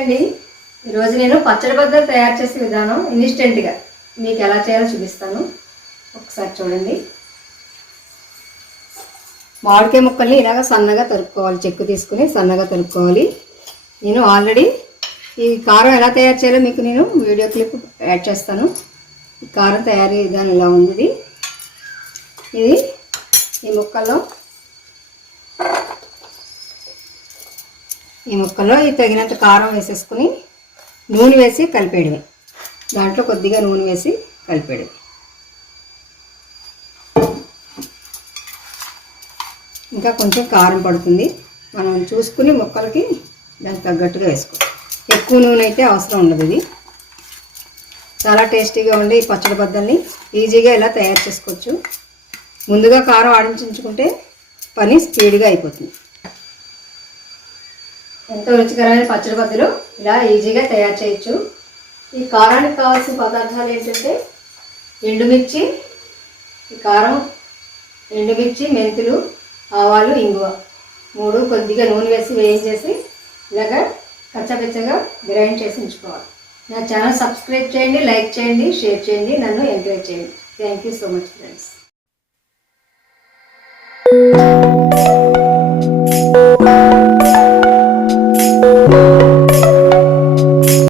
అండి. ఈరోజు నేను పచ్చడి బద్దలు తయారు చేసే విధానం ఇన్స్టెంట్గా. మీకు ఎలా చేయాలో చూపిస్తాను. ఒకసారి చూడండి. మామిడికాయ ముక్కల్ని ఇలాగ సన్నగా తరుక్కోవాలి. చెక్కు తీసుకుని సన్నగా తరుక్కోవాలి. నేను ఆల్రెడీ ఈ కారం ఎలా తయారు చేయాలో మీకు నేను వీడియో క్లిప్ యాడ్ చేస్తాను. ఈ కారం తయారీ విధానం ఇలా ఉంది? ఇది. ఇది ఈ ముక్కల్లో ఈ ముక్కల్లో ఈ తగినంత కారం వేసేసుకుని నూనె వేసి కలిపేయడమే. దాంట్లో కొద్దిగా నూనె వేసి కలిపేయడమే. ఇంకా కొంచెం కారం పడుతుంది. మనం చూసుకుని ముక్కలకి దానికి తగ్గట్టుగా వేసుకోవాలి. ఎక్కువ నూనె అయితే అవసరం ఉండదు ఇది. చాలా టేస్టీగా ఉండే ఈ పచ్చడి బద్దల్ని ఈజీగా ఇలా తయారు చేసుకోవచ్చు. ముందుగా కారం ఆడించుకుంటే పని స్పీడ్గా అయిపోతుంది. ఎంతో రుచికరమైన పచ్చడి బద్దలు ఇలా ఈజీగా తయారు చేయొచ్చు. ఈ కారానికి కావాల్సిన పదార్థాలు ఏంటంటే ఎండుమిర్చి ఈ కారం ఎండుమిర్చి మెంతులు ఆవాలు ఇంగువ మూడు కొద్దిగా నూనె వేసి వేయించేసి ఇలాగా కచ్చపచ్చగా గ్రైండ్ చేసి ఉంచుకోవాలి. నా ఛానల్ సబ్స్క్రైబ్ చేయండి లైక్ చేయండి షేర్ చేయండి నన్ను ఎంకరేజ్ చేయండి. Thank you so much friends.